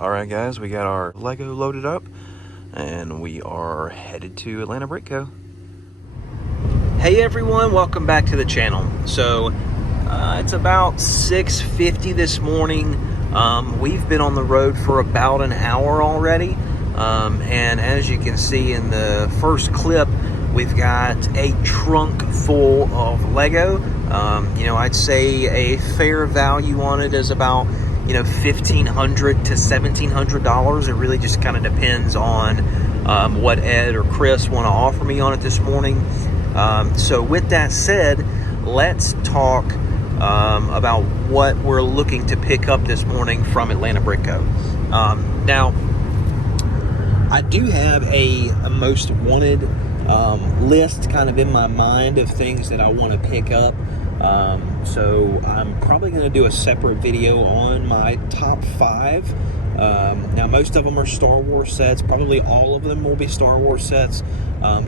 Alright guys, we got our Lego loaded up and we are headed to Atlanta BreakCo. Hey everyone, welcome back to the channel. So it's about 6:50 this morning. We've been on the road for about an hour already, and as you can see in the first clip, we've got a trunk full of Lego. I'd say a fair value on it is about $1,500 to $1,700. It really just kind of depends on what Ed or Chris want to offer me on it this morning. So with that said, let's talk about what we're looking to pick up this morning from Atlanta BreakCo. Now, I do have a most wanted list kind of in my mind of things that I want to pick up. So I'm probably going to do a separate video on my top 5. Now most of them are Star Wars sets. Probably all of them will be Star Wars sets,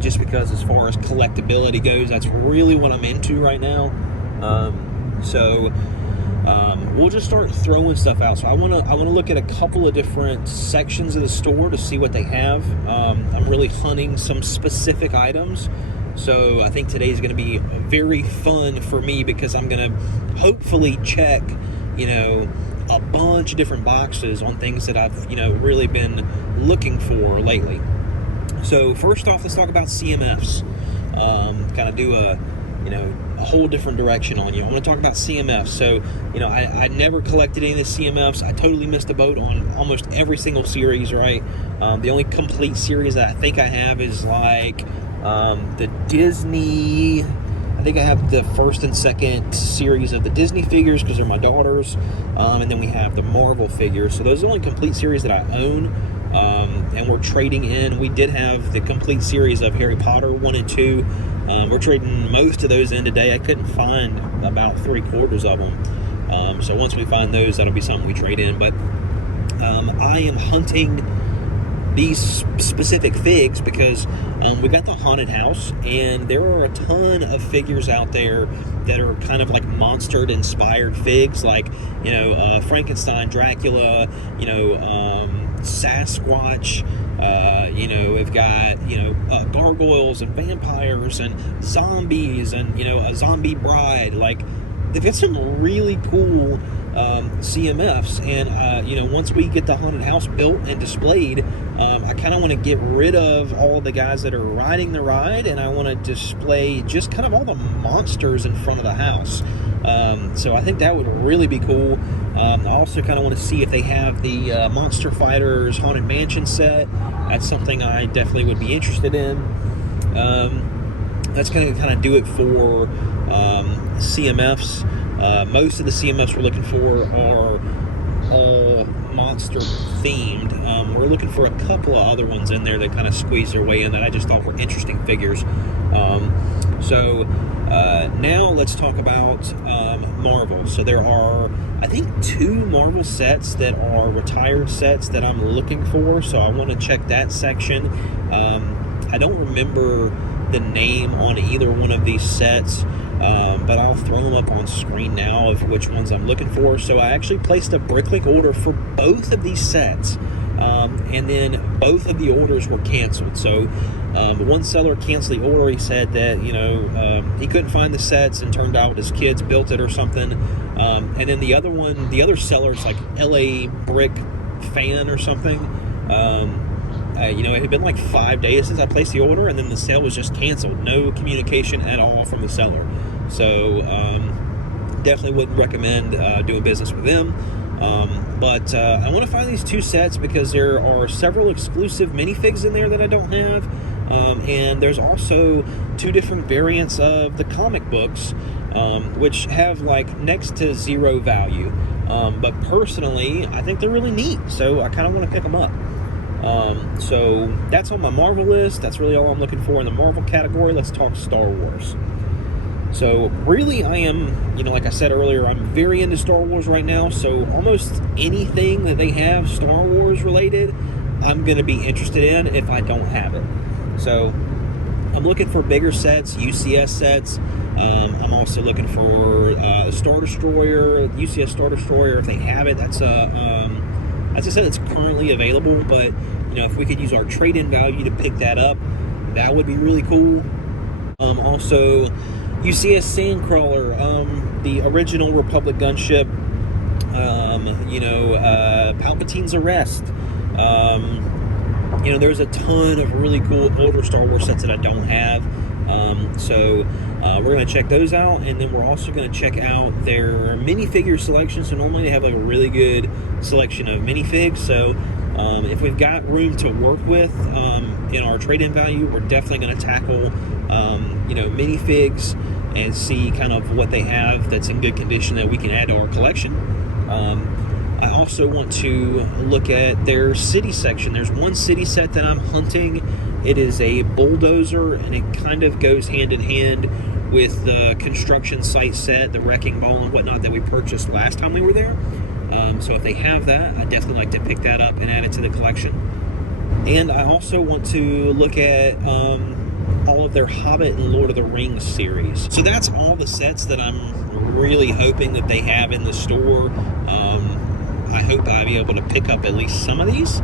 just because as far as collectability goes, that's really what I'm into right now. We'll just start throwing stuff out. So I want to look at a couple of different sections of the store to see what they have. I'm really hunting some specific items. So I think today's going to be very fun for me because I'm going to hopefully check, a bunch of different boxes on things that I've, really been looking for lately. So first off, let's talk about CMFs. Kind of do a whole different direction on you. I want to talk about CMFs. So, I never collected any of the CMFs. I totally missed the boat on almost every single series, right? The only complete series that I think I have is like the Disney. I think I have the first and second series of the Disney figures because they're my daughter's, and then we have the Marvel figures. So those are the only complete series that I own, and we're trading in. We did have the complete series of Harry Potter 1 and 2. We're trading most of those in today. I couldn't find about 3/4 of them. So once we find those, that'll be something we trade in. But I am hunting these specific figs because we got the haunted house, and there are a ton of figures out there that are kind of like monster inspired figs, like Frankenstein, Dracula, Sasquatch. We've got gargoyles and vampires and zombies and a zombie bride. Like, they've got some really cool CMFs, and once we get the haunted house built and displayed, I kind of want to get rid of all the guys that are riding the ride, and I want to display just kind of all the monsters in front of the house. So I think that would really be cool. I also kind of want to see if they have the Monster Fighters Haunted Mansion set. That's something I definitely would be interested in. That's going to kind of do it for CMFs. Most of the CMFs we're looking for are all monster themed. We're looking for a couple of other ones in there that kind of squeeze their way in that I just thought were interesting figures. Now let's talk about Marvel. So there are, I think, 2 Marvel sets that are retired sets that I'm looking for. So I want to check that section. I don't remember the name on either one of these sets, but I'll throw them up on screen now of which ones I'm looking for. So I actually placed a Bricklink order for both of these sets, and then both of the orders were canceled. So the one seller canceled the order. He said that he couldn't find the sets, and turned out his kids built it or something. And then the other seller is like LA Brick Fan or something. It had been like 5 days since I placed the order, and then the sale was just canceled. No communication at all from the seller. So definitely wouldn't recommend doing business with them. But I want to find these 2 sets because there are several exclusive minifigs in there that I don't have. And there's also 2 different variants of the comic books, which have like next to 0 value. But personally, I think they're really neat. So I kind of want to pick them up. So that's on my Marvel list. That's really all I'm looking for in the Marvel category. Let's talk Star Wars. So really, I am, like I said earlier, I'm very into Star Wars right now. So almost anything that they have Star Wars related, I'm going to be interested in if I don't have it. So I'm looking for bigger sets, UCS sets. I'm also looking for Star Destroyer, UCS Star Destroyer. If they have it, that's a As I said, it's currently available, but you know, if we could use our trade-in value to pick that up, that would be really cool. Also, UCS Sandcrawler, the original Republic gunship. You know, Palpatine's Arrest. You know, there's a ton of really cool older Star Wars sets that I don't have. So we're going to check those out, and then we're also going to check out their minifigure selection. So normally they have like a really good selection of minifigs. So if we've got room to work with in our trade-in value, we're definitely going to tackle you know, minifigs and see kind of what they have that's in good condition that we can add to our collection. I also want to look at their city section. There's one city set that I'm hunting. It is a bulldozer, and it kind of goes hand in hand with the construction site set, the wrecking ball and whatnot that we purchased last time we were there. So if they have that, I'd definitely like to pick that up and add it to the collection. And I also want to look at all of their Hobbit and Lord of the Rings series. So that's all the sets that I'm really hoping that they have in the store. I hope I'll be able to pick up at least some of these.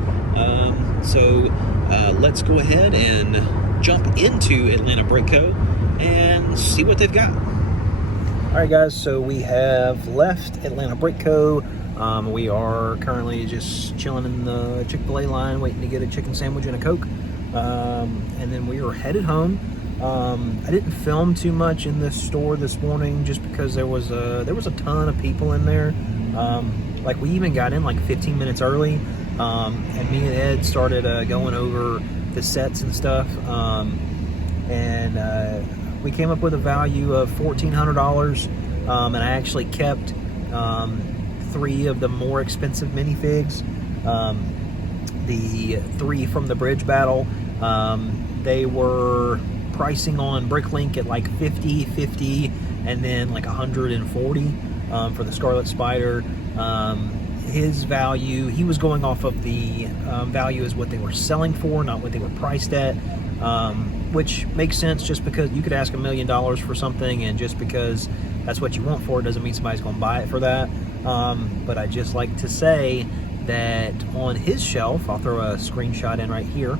So let's go ahead and jump into Atlanta Brick Co. and see what they've got. All right, guys, so we have left Atlanta Brick Co. We are currently just chilling in the Chick-fil-A line, waiting to get a chicken sandwich and a Coke. And then we are headed home. I didn't film too much in this store this morning just because there was a ton of people in there. Like, we even got in like 15 minutes early, and me and Ed started going over the sets and stuff, and we came up with a value of $1,400, and I actually kept 3 of the more expensive minifigs, the 3 from the bridge battle. They were pricing on Bricklink at like 50, and then like 140 for the Scarlet Spider. His value, he was going off of the value as what they were selling for, not what they were priced at, which makes sense just because you could ask $1 million for something, and just because that's what you want for it doesn't mean somebody's going to buy it for that. But I just like to say that on his shelf, I'll throw a screenshot in right here.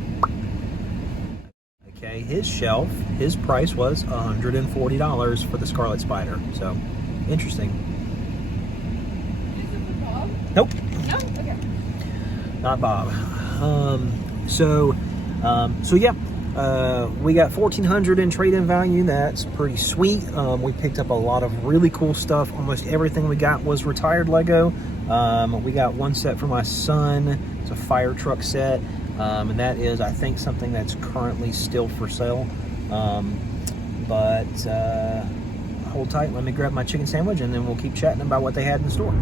Okay, his shelf, his price was $140 for the Scarlet Spider. So, interesting. Nope. No? Okay. Not Bob. So yeah, we got $1,400 in trade-in value. That's pretty sweet. We picked up a lot of really cool stuff. Almost everything we got was retired Lego. We got one set for my son. It's a fire truck set, and that is, I think, something that's currently still for sale. But hold tight. Let me grab my chicken sandwich, and then we'll keep chatting about what they had in the store.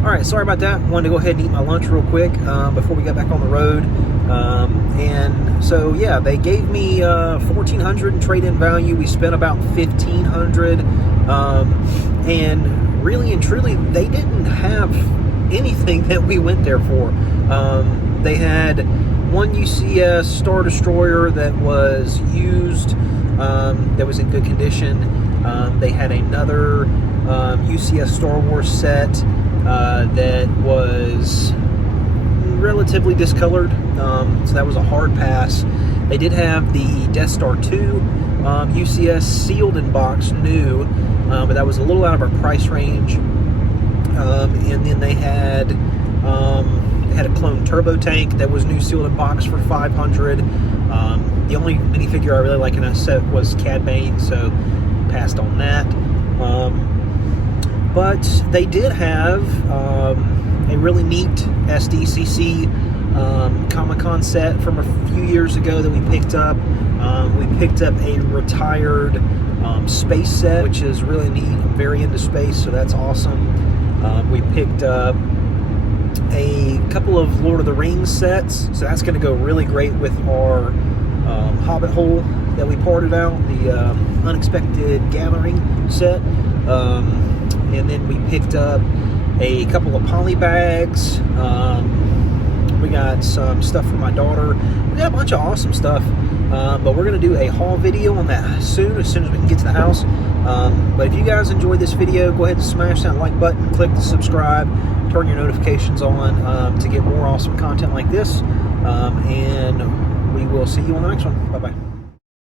All right, sorry about that. Wanted to go ahead and eat my lunch real quick before we got back on the road. And so, yeah, they gave me $1,400 in trade-in value. We spent about $1,500. And really and truly, they didn't have anything that we went there for. They had one UCS Star Destroyer that was used, that was in good condition. They had another UCS Star Wars set that was relatively discolored, so that was a hard pass. They did have the Death Star 2 UCS sealed in box new, but that was a little out of our price range. And then they had a clone turbo tank that was new sealed in box for $500. The only minifigure I really like in that set was Cad Bane, so passed on that. But they did have a really neat SDCC Comic-Con set from a few years ago that we picked up. We picked up a retired space set, which is really neat. I'm very into space, so that's awesome. We picked up a couple of Lord of the Rings sets, so that's going to go really great with our Hobbit hole that we parted out, the Unexpected Gathering set. And then we picked up a couple of poly bags. We got some stuff for my daughter. We got a bunch of awesome stuff. But we're going to do a haul video on that as soon as we can get to the house. But if you guys enjoyed this video, go ahead and smash that like button, click the subscribe, turn your notifications on to get more awesome content like this. And we will see you on the next one. Bye-bye.